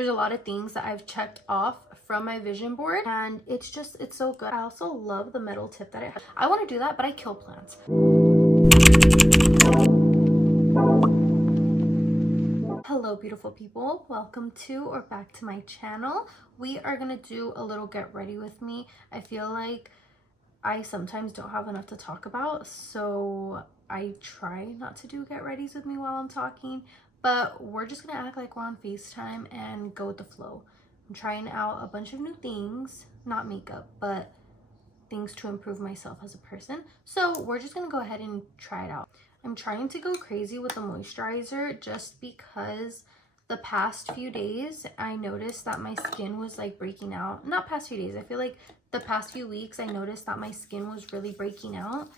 There's a lot of things that I've checked off from my vision board, and it's so good. I also love the metal tip that it has. I want to do that, but I kill plants. Hello beautiful people, welcome to or back to my channel. We are gonna do a little get ready with me. I feel like I sometimes don't have enough to talk about, so I try not to do get readies with me while I'm talking, but we're just gonna act like we're on FaceTime and go with the flow. I'm trying out a bunch of new things, not makeup, but things to improve myself as a person. So we're just gonna go ahead and try it out. I'm trying to go crazy with the moisturizer just because the past few days I noticed that my skin was like breaking out. Not past few days, I feel like the past few weeks I noticed that my skin was really breaking out,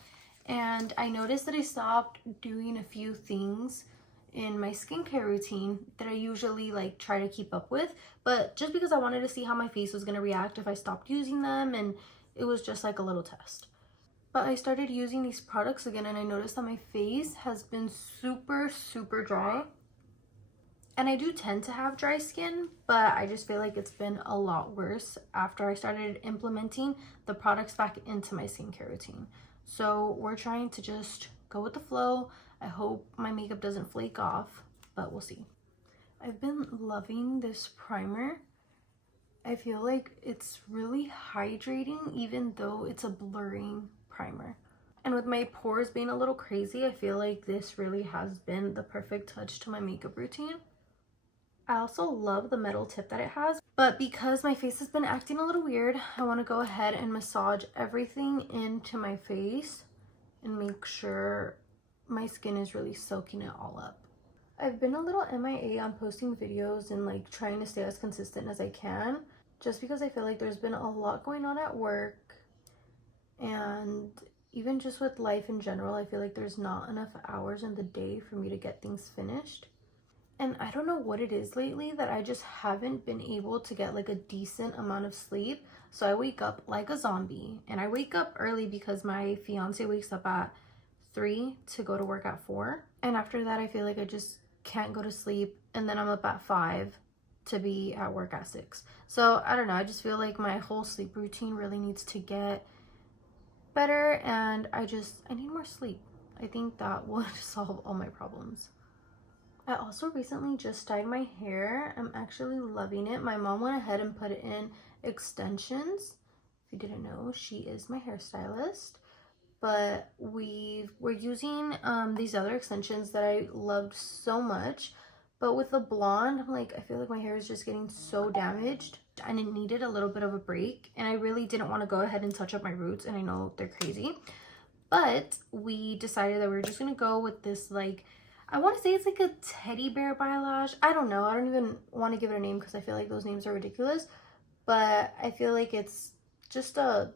and I noticed that I stopped doing a few things in my skincare routine that I usually like try to keep up with, but just because I wanted to see how my face was going to react if I stopped using them, and it was just like a little test. But I started using these products again and I noticed that my face has been super dry. And I do tend to have dry skin, but I just feel like it's been a lot worse after I started implementing the products back into my skincare routine. So we're trying to just go with the flow. I hope my makeup doesn't flake off, but we'll see. I've been loving this primer. I feel like it's really hydrating even though it's a blurring primer. And with my pores being a little crazy, I feel like this really has been the perfect touch to my makeup routine. I also love the metal tip that it has, but because my face has been acting a little weird, I want to go ahead and massage everything into my face and make sure my skin is really soaking it all up. I've been a little MIA on posting videos and like trying to stay as consistent as I can, just because I feel like there's been a lot going on at work, and even just with life in general, I feel like there's not enough hours in the day for me to get things finished. And I don't know what it is lately that I just haven't been able to get like a decent amount of sleep. So I wake up like a zombie, and I wake up early because my fiance wakes up at 3 to go to work at 4. And after that, I feel like I just can't go to sleep. And then I'm up at 5 to be at work at 6. So I don't know. I just feel like my whole sleep routine really needs to get better, and I need more sleep. I think that will solve all my problems. I also recently just dyed my hair. I'm actually loving it. My mom went ahead and put it in extensions. If you didn't know, she is my hairstylist. But we're using these other extensions that I loved so much. But with the blonde, I'm like, I feel like my hair is just getting so damaged and it needed a little bit of a break. And I really didn't want to go ahead and touch up my roots, and I know they're crazy. But we decided that we were just going to go with this, like, I want to say it's like a teddy bear biolash. I don't know. I don't even want to give it a name because I feel like those names are ridiculous. But I feel like it's just a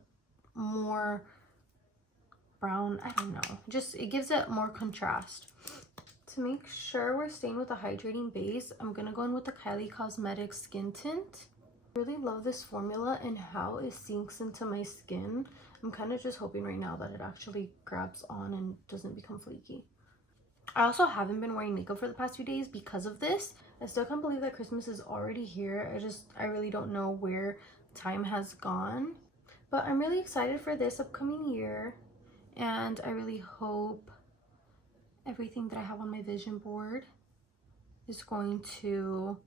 more brown, I don't know. Just, it gives it more contrast. To make sure we're staying with a hydrating base, I'm going to go in with the Kylie Cosmetics Skin Tint. I really love this formula and how it sinks into my skin. I'm kind of just hoping right now that it actually grabs on and doesn't become flaky. I also haven't been wearing makeup for the past few days because of this. I still can't believe that Christmas is already here. I really don't know where time has gone. But I'm really excited for this upcoming year, and I really hope everything that I have on my vision board is going to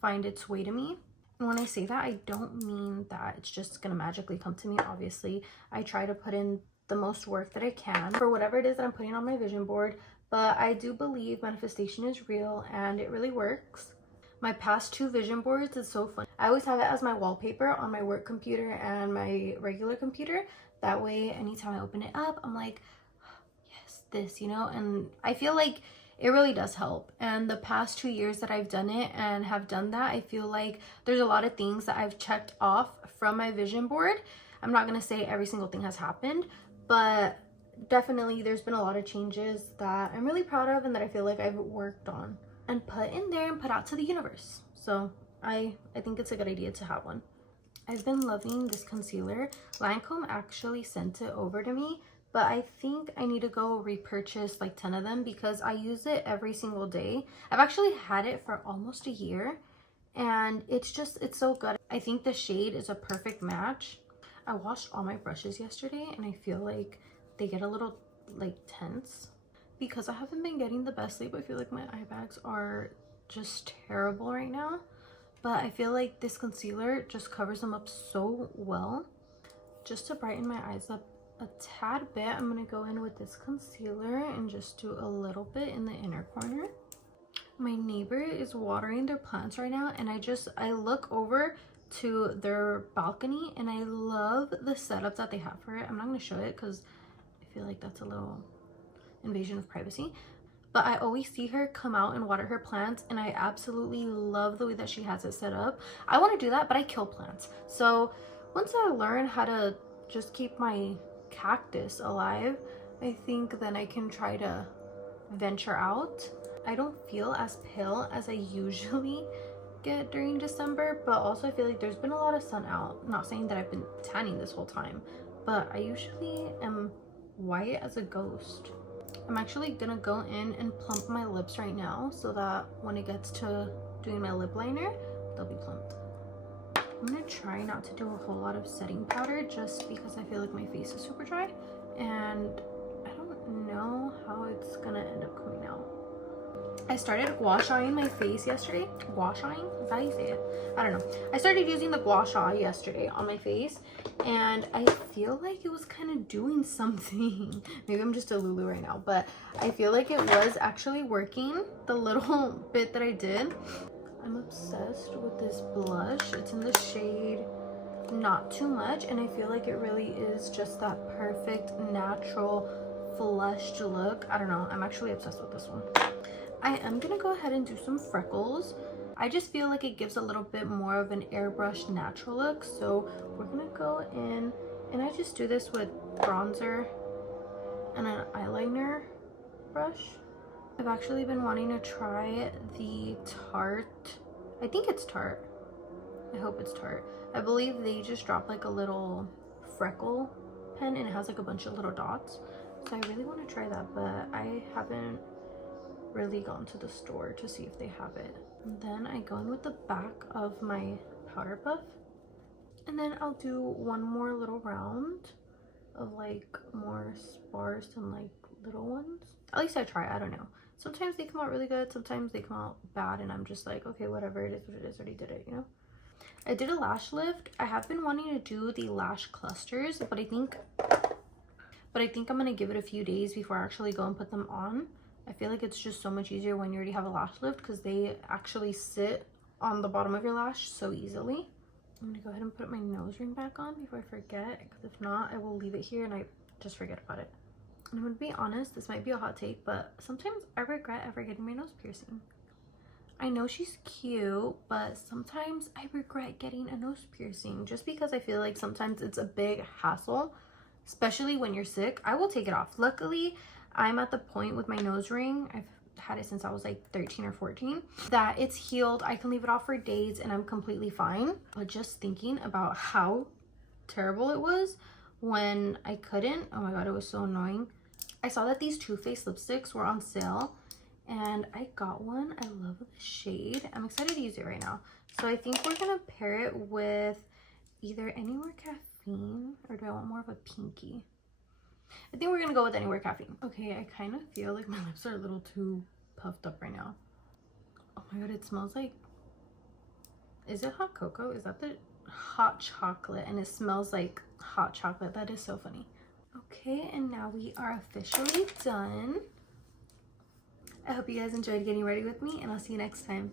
find its way to me. And when I say that, I don't mean that it's just gonna magically come to me. Obviously, I try to put in the most work that I can for whatever it is that I'm putting on my vision board, but I do believe manifestation is real and it really works. My past 2 vision boards is so fun. I always have it as my wallpaper on my work computer and my regular computer. That way, anytime I open it up, I'm like, yes, this, you know? And I feel like it really does help. And the past 2 years that I've done it and have done that, I feel like there's a lot of things that I've checked off from my vision board. I'm not gonna say every single thing has happened, but definitely there's been a lot of changes that I'm really proud of and that I feel like I've worked on and put in there and put out to the universe. So I think it's a good idea to have one. I've been loving this concealer. Lancome actually sent it over to me, but I think I need to go repurchase like 10 of them because I use it every single day. I've actually had it for almost a year, and it's so good. I think the shade is a perfect match. I washed all my brushes yesterday and I feel like they get a little like tense because I haven't been getting the best sleep. I feel like my eye bags are just terrible right now, but I feel like this concealer just covers them up so well. Just to brighten my eyes up a tad bit, I'm going to go in with this concealer and just do a little bit in the inner corner. My neighbor is watering their plants right now, and I look over to their balcony and I love the setup that they have for it. I'm not going to show it because I feel like that's a little invasion of privacy, but I always see her come out and water her plants, and I absolutely love the way that she has it set up. I want to do that, but I kill plants. So once I learn how to just keep my cactus alive, I think then I can try to venture out. I don't feel as pale as I usually get during December, but also I feel like there's been a lot of sun out. I'm not saying that I've been tanning this whole time, but I usually am white as a ghost. I'm actually gonna go in and plump my lips right now so that when it gets to doing my lip liner, they'll be plumped. I'm gonna try not to do a whole lot of setting powder just because I feel like my face is super dry and I don't know how it's gonna end up coming out. I started gua shaing my face yesterday. Gua shaing? Is that how you say it? I don't know. I started using the gua sha yesterday on my face and I feel like it was kind of doing something. Maybe I'm just a Lulu right now, but I feel like it was actually working the little bit that I did. I'm obsessed with this blush. It's in the shade Not Too Much, and I feel like it really is just that perfect natural flushed look. I don't know, I'm actually obsessed with this one. I am gonna go ahead and do some freckles. I just feel like it gives a little bit more of an airbrush natural look, so we're gonna go in, and I just do this with bronzer and an eyeliner brush. I've actually been wanting to try the Tarte. I think it's Tarte. I hope it's Tarte. I believe they just dropped like a little freckle pen and it has like a bunch of little dots. So I really want to try that, but I haven't really gone to the store to see if they have it. And then I go in with the back of my powder puff. And then I'll do one more little round of like more sparse and like little ones. At least I try, I don't know. Sometimes they come out really good, sometimes they come out bad, and I'm just like, okay, whatever, it is what it is, already did it, you know? I did a lash lift. I have been wanting to do the lash clusters, but I think I'm gonna give it a few days before I actually go and put them on. I feel like it's just so much easier when you already have a lash lift because they actually sit on the bottom of your lash so easily. I'm gonna go ahead and put my nose ring back on before I forget, because if not, I will leave it here and I just forget about it. And I'm gonna be honest, this might be a hot take, but sometimes I regret ever getting my nose piercing. I know she's cute, but sometimes I regret getting a nose piercing just because I feel like sometimes it's a big hassle, especially when you're sick. I will take it off. Luckily, I'm at the point with my nose ring, I've had it since I was like 13 or 14, that it's healed. I can leave it off for days and I'm completely fine. But just thinking about how terrible it was when I couldn't, oh my god, it was so annoying. I saw that these Too Faced lipsticks were on sale and I got one. I love the shade. I'm excited to use it right now. So I think we're gonna pair it with either Anywhere Caffeine, or do I want more of a pinky? I think we're gonna go with Anywhere Caffeine. Okay, I kind of feel like my lips are a little too puffed up right now. Oh my god, it smells like, is it hot cocoa? Is that the hot chocolate? And it smells like hot chocolate. That is so funny. Okay, and now we are officially done. I hope you guys enjoyed getting ready with me, and I'll see you next time.